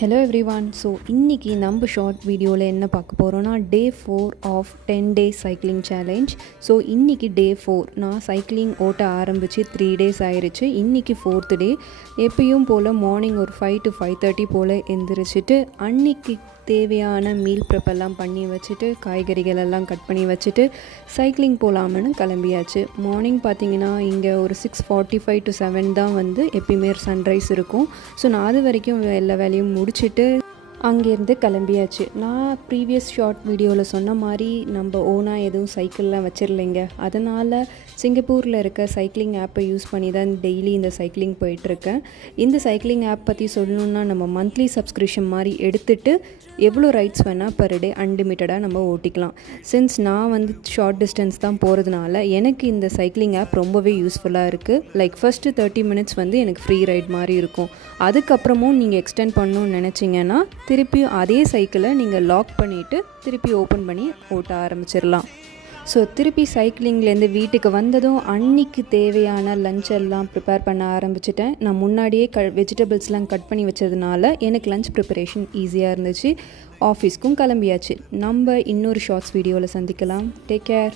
Hello everyone. So இன்னைக்கு நம்ம short வீடியோவில் என்ன பார்க்க போகிறோன்னா day 4 of 10 days cycling challenge. So இன்றைக்கி டே 4 நான் சைக்கிளிங் ஓட்ட ஆரம்பித்து 3 days ஆயிடுச்சு. இன்றைக்கி 4th டே. எப்பயும் போல் மார்னிங் ஒரு 5 to 5:30 போல் எந்திரிச்சிட்டு அன்றைக்கி தேவையான மீல் ப்ரிப்பெல்லாம் பண்ணி வச்சுட்டு காய்கறிகள் எல்லாம் கட் பண்ணி வச்சுட்டு சைக்கிளிங் போகலாம்னு கிளம்பியாச்சு. மார்னிங் பார்த்திங்கன்னா இங்கே ஒரு 6:45 to 7 தான் வந்து எப்பயுமே சன்ரைஸ் இருக்கும். ஸோ நான் அது வரைக்கும் எல்லா வேலையும் முடிச்சுட்டு அங்கேருந்து கிளம்பியாச்சு. நான் ப்ரீவியஸ் ஷார்ட் வீடியோவில் சொன்ன மாதிரி நம்ம ஓனாக எதுவும் சைக்கிள்லாம் வச்சிடலைங்க. அதனால் சிங்கப்பூரில் இருக்க சைக்கிளிங் ஆப்பை யூஸ் பண்ணி தான் டெய்லி இந்த சைக்கிளிங் போயிட்டுருக்கேன். இந்த சைக்கிளிங் ஆப் பற்றி சொல்லணுன்னா நம்ம மந்த்லி சப்ஸ்கிரிப்ஷன் மாதிரி எடுத்துகிட்டு எவ்வளோ ரைட்ஸ் வேணால் பர் டே அன்லிமிட்டடாக நம்ம ஓட்டிக்கலாம். சின்ஸ் நான் வந்து ஷார்ட் டிஸ்டன்ஸ் தான் போகிறதுனால எனக்கு இந்த சைக்கிளிங் ஆப் ரொம்பவே யூஸ்ஃபுல்லாக இருக்குது. லைக் ஃபஸ்ட்டு 30 minutes வந்து எனக்கு ஃப்ரீ ரைட் மாதிரி இருக்கும். அதுக்கப்புறமும் நீங்கள் எக்ஸ்டெண்ட் பண்ணணும்னு நினச்சிங்கன்னா திருப்பியும் அதே சைக்கிளை நீங்கள் லாக் பண்ணிவிட்டு திருப்பி ஓப்பன் பண்ணி ஓட்ட ஆரம்பிச்சிடலாம். ஸோ திருப்பி சைக்கிளிங்லேருந்து வீட்டுக்கு வந்ததும் அன்றைக்கி தேவையான லஞ்ச் எல்லாம் ப்ரிப்பேர் பண்ண ஆரம்பிச்சிட்டேன். நான் முன்னாடியே வெஜிடபிள்ஸ்லாம் கட் பண்ணி வச்சதுனால எனக்கு லஞ்ச் ப்ரிப்பரேஷன் ஈஸியாக இருந்துச்சு. ஆஃபீஸ்க்கும் கிளம்பியாச்சு. நம்ம இன்னொரு ஷார்ட்ஸ் வீடியோவில் சந்திக்கலாம். Take care.